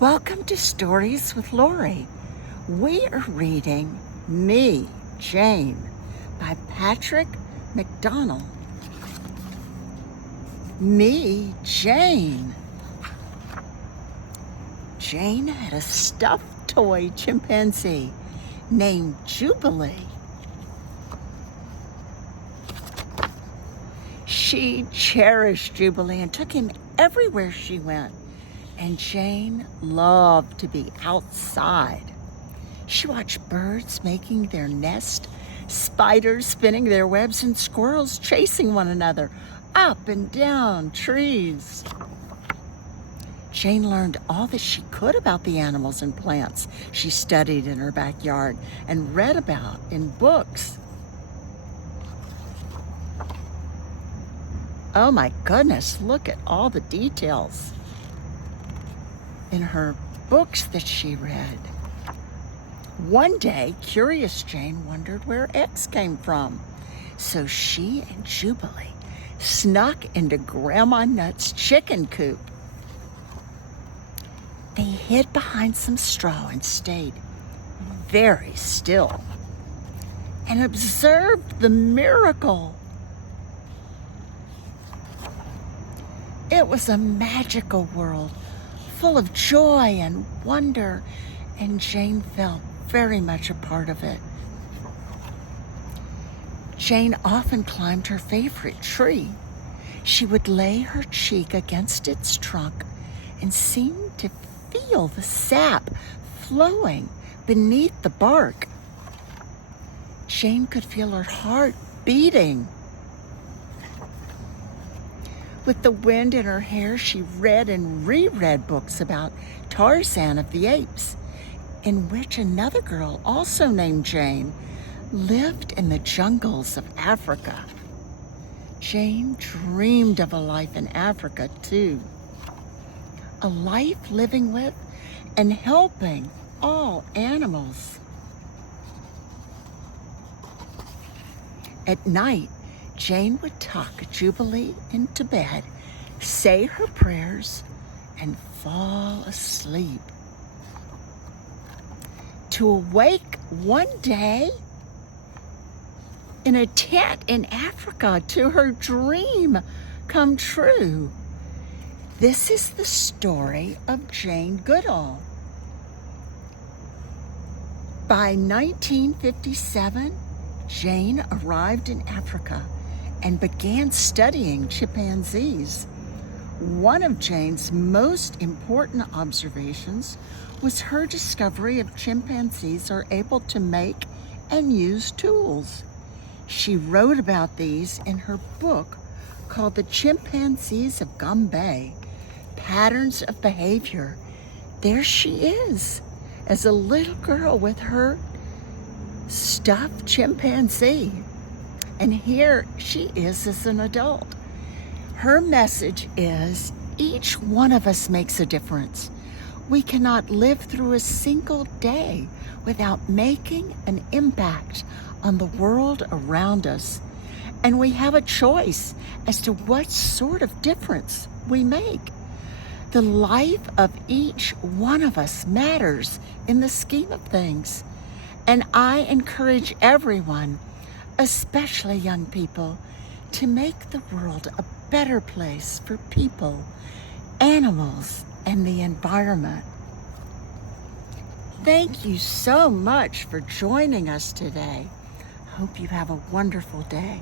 Welcome to Stories with Lori. We are reading Me, Jane by Patrick McDonnell. Me, Jane. Jane had a stuffed toy chimpanzee named Jubilee. She cherished Jubilee and took him everywhere she went. And Jane loved to be outside. She watched birds making their nest, spiders spinning their webs, and squirrels chasing one another up and down trees. Jane learned all that she could about the animals and plants she studied in her backyard and read about in books. Oh my goodness, look at all the details in her books that she read. One day, curious Jane wondered where eggs came from. So she and Jubilee snuck into Grandma Nut's chicken coop. They hid behind some straw and stayed very still and observed the miracle. It was a magical world full of joy and wonder, and Jane felt very much a part of it. Jane often climbed her favorite tree. She would lay her cheek against its trunk and seem to feel the sap flowing beneath the bark. Jane could feel her heart beating. With the wind in her hair, she read and reread books about Tarzan of the Apes, in which another girl, also named Jane, lived in the jungles of Africa. Jane dreamed of a life in Africa, too. A life living with and helping all animals. At night, Jane would tuck Jubilee into bed, say her prayers, and fall asleep. To awake one day in a tent in Africa to her dream come true. This is the story of Jane Goodall. By 1957, Jane arrived in Africa and began studying chimpanzees. One of Jane's most important observations was her discovery of chimpanzees are able to make and use tools. She wrote about these in her book called The Chimpanzees of Gombe, Patterns of Behavior. There she is, as a little girl with her stuffed chimpanzee. And here she is as an adult. Her message is, each one of us makes a difference. We cannot live through a single day without making an impact on the world around us. And we have a choice as to what sort of difference we make. The life of each one of us matters in the scheme of things. And I encourage everyone, especially young people, to make the world a better place for people, animals, and the environment. Thank you so much for joining us today. Hope you have a wonderful day.